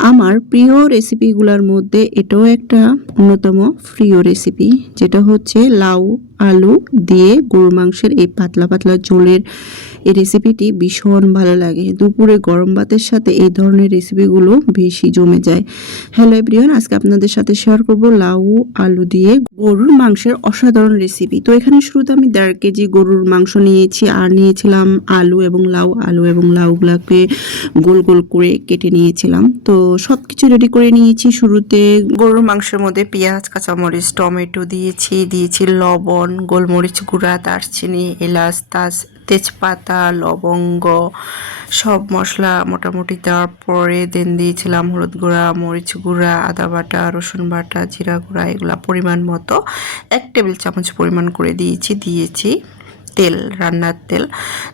আমার প্রিয় রেসিপিগুলোর মধ্যে এটাও একটা অন্যতম প্রিয় রেসিপি যেটা হচ্ছে লাউ আলু দিয়ে গরুর মাংসের এই পাতলা পাতলা ঝোলের এই রেসিপিটি ভীষণ ভালো লাগে। দুপুরে গরম ভাতের সাথে এই ধরনের রেসিপিগুলো বেশি জমে যায়। হ্যালো এভরিওয়ান আজকে আপনাদের সাথে শেয়ার করব লাউ, আলু দিয়ে গরুর মাংসের অসাধারণ রেসিপি তো এখানে শুরুতে আমি দেড় কেজি গরুর মাংস নিয়েছি, আর নিয়েছিলাম আলু এবং লাউ। আলু এবং লাউগুলাকে গোল গোল করে কেটে নিয়েছিলাম। তো সব কিছু রেডি করে নিয়েছি। শুরুতে গরুর মাংসের মধ্যে পেঁয়াজ, কাঁচামরিচ, টমেটো দিয়েছি দিয়েছি লবণ গোলমরিচ গুঁড়া, দারচিনি, এলাচ, তাজ, তেজপাতা, লবঙ্গ, সব মশলা মোটামুটি দেওয়ার পরে দেন দিয়েছিলাম হলুদ গুঁড়া, মরিচ গুঁড়া, আদা বাটা, রসুন বাটা, জিরা গুঁড়া, এগুলা পরিমাণ মতো এক টেবিল চামচ পরিমাণ করে দিয়েছি দিয়েছি। তেল, রান্নার তেল।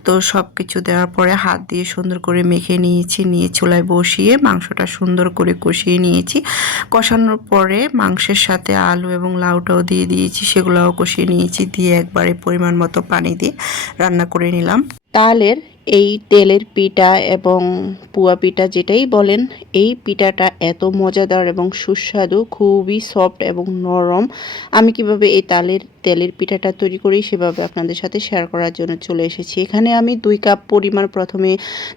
তো সব কিছু দেওয়ার পরে হাত দিয়ে সুন্দর করে মেখে নিয়েছি, নিয়ে চুলায় বসিয়ে মাংসটা সুন্দর করে কষিয়ে নিয়েছি। কষানোর পরে মাংসের সাথে আলু এবং লাউটাও দিয়ে দিয়েছি, সেগুলোও কষিয়ে নিয়েছি, দিয়ে একবারে পরিমাণ মতো পানি দিয়ে রান্না করে নিলাম। তালের এই তেলের পিঠা এবং পুয়া পিঠা যেটাই বলেন, এই পিঠাটা এত মজাদার এবং সুস্বাদু, খুবই সফট এবং নরম। আমি কীভাবে এই তালের, তেলের পিঠাটা তৈরি করি সেভাবে আপনাদের সাথে শেয়ার করার জন্য চলে এসেছি। এখানে আমি দুই কাপ পরিমাণ প্রথমে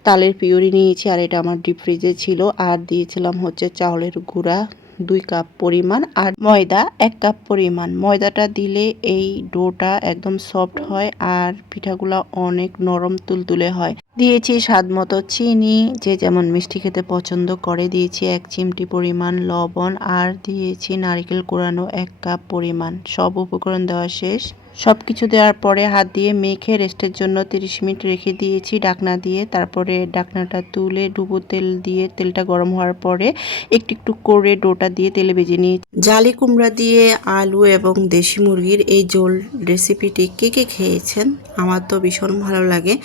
তালের পিউরি নিয়েছি, আর এটা আমার ডিপ ফ্রিজে ছিল। আর দিয়েছিলাম হচ্ছে চাউলের গুঁড়া। দুই কাপ পরিমাণ আর ময়দা, এক কাপ পরিমাণ। ময়দাটা দিলে এই ডোটা একদম সফট হয় আর পিঠাগুলা অনেক নরম তুলতুলে হয়। দিয়েছি স্বাদ মতো চিনি, যে যেমন মিষ্টি খেতে পছন্দ করে। দিয়েছি এক চিমটি পরিমাণ লবণ আর দিয়েছি নারিকেল কোরানো এক কাপ পরিমাণ। সব উপকরণ দেওয়া শেষ। সব কিছু দেওয়ার পরে হাত দিয়ে মেখে রেস্টের জন্য 30 মিনিট রেখে দিয়েছি ডাকনা দিয়ে। তারপরে ডাকনাটা তুলে ডুবো তেল দিয়ে তেলটা গরম হওয়ার পরে একটু একটু করে ডোটা দিয়ে তেলে ভেজে নিয়ে জালি কুমড়া দিয়ে আলু এবং দেশি মুরগির এই জোল রেসিপিটি কে কে খেয়েছেন? আমার তো ভীষণ ভালো লাগে।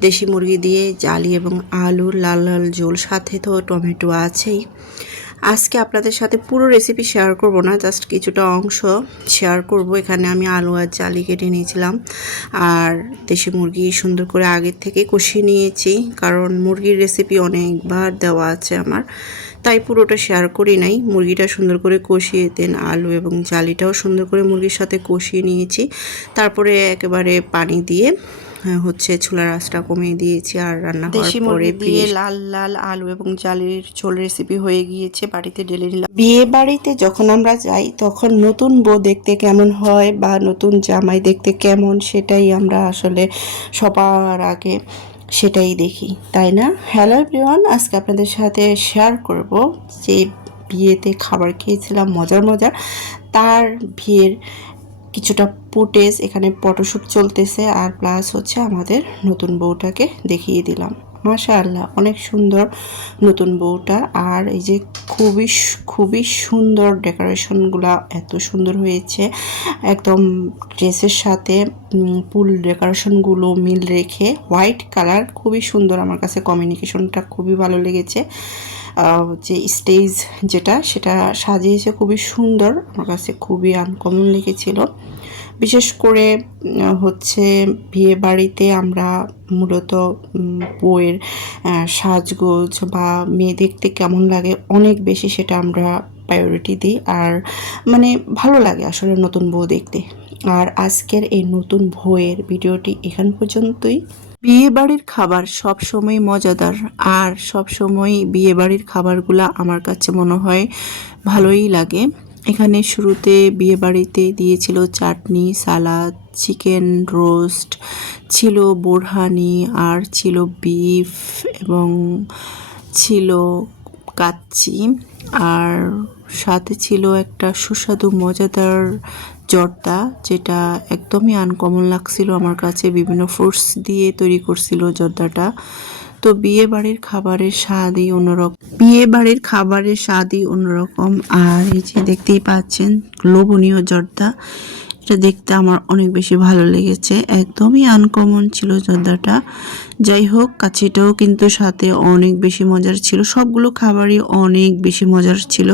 দেশি মুরগি দিয়ে জালি এবং আলু লাল লাল ঝোল, সাথে তো টমেটো আছেই। আজকে আপনাদের সাথে পুরো রেসিপি শেয়ার করব না জাস্ট কিছুটা অংশ শেয়ার করব। এখানে আমি আলু আর জালি কেটে নিয়েছিলাম, আর দেশি মুরগি সুন্দর করে আগের থেকে কষিয়ে নিয়েছি, কারণ মুরগির রেসিপি অনেকবার দেওয়া আছে আমার, তাই পুরোটা শেয়ার করি নাই। মুরগিটা সুন্দর করে কষিয়ে দেন আলু এবং জালিটাও সুন্দর করে মুরগির সাথে কষিয়ে নিয়েছি। তারপরে একেবারে পানি দিয়ে হচ্ছে ছোলার আঁচটা কমিয়ে দিয়েছি আর রান্না দেশি পরে দিয়ে লাল লাল আলু এবং জালির ঝোল রেসিপি হয়ে গিয়েছে বাড়িতে নিলাম। বিয়ে বাড়িতে যখন আমরা যাই তখন নতুন বউ দেখতে কেমন হয় বা নতুন জামাই দেখতে কেমন সেটাই আমরা আসলে সবার আগে সেটাই দেখি তাই না? হ্যালো এভরিওয়ান আজকে আপনাদের সাথে শেয়ার করব যে বিয়েতে খাবার খেয়েছিলাম মজার মজার। তার বিয়ের কিছুটা ফুটেজ এখানে ফটোশ্যুট চলতেছে আর প্লাস হচ্ছে আমাদের নতুন বউটাকে দেখিয়ে দিলাম। মাশাআল্লাহ, অনেক সুন্দর নতুন বউটা। আর এই যে খুবই খুবই সুন্দর ডেকোরেশনগুলা এত সুন্দর হয়েছে। একদম ড্রেসের সাথে ফুল ডেকোরেশনগুলো মিল রেখে, হোয়াইট কালার খুবই সুন্দর আমার কাছে কমিউনিকেশনটা খুবই ভালো লেগেছে। যে স্টেজ যেটা, সেটা সাজিয়েছে খুবই সুন্দর, আমার কাছে খুবই আনকমন লেগেছিল। বিশেষ করে হচ্ছে বিয়ে বাড়িতে আমরা মূলত বউয়ের সাজগোজ বা মেয়ে দেখতে কেমন লাগে অনেক বেশি সেটা আমরা প্রায়োরিটি দিই। আর মানে ভালো লাগে আসলে নতুন বউ দেখতে। আর আজকের এই নতুন বইয়ের ভিডিওটি এখান পর্যন্তই। বিয়ে বাড়ির খাবার সব সময় মজাদার। আর সব সময় বিয়ে বাড়ির খাবারগুলো আমার কাছে মনে হয় ভালোই লাগে। এখানে শুরুতে বিয়ে বাড়িতে দিয়েছিল চাটনি, সালাদ, চিকেন রোস্ট, ছিল বোরহানি, আর ছিল বিফ এবং ছিল কাচ্চি। আর সাথে ছিল একটা সুস্বাদু, মজাদার জর্দা, যেটা একদমই আনকমন লাগছিল আমার কাছে। বিভিন্ন ফ্রুটস দিয়ে তৈরি করছিল জর্দাটা। তো বিয়ে বাড়ির খাবারের স্বাদই অন্যরকম। বিয়ে বাড়ির খাবারের স্বাদই অন্যরকম। আর এই যে দেখতেই পাচ্ছেন, লোভনীয় জর্দা। এটা দেখতে আমার অনেক বেশি ভালো লেগেছে। একদমই আনকমন ছিল জর্দাটা। যাই হোক, কাছিটাও কিন্তু সাথে অনেক বেশি মজার ছিল। সবগুলো খাবারই অনেক বেশি মজার ছিল।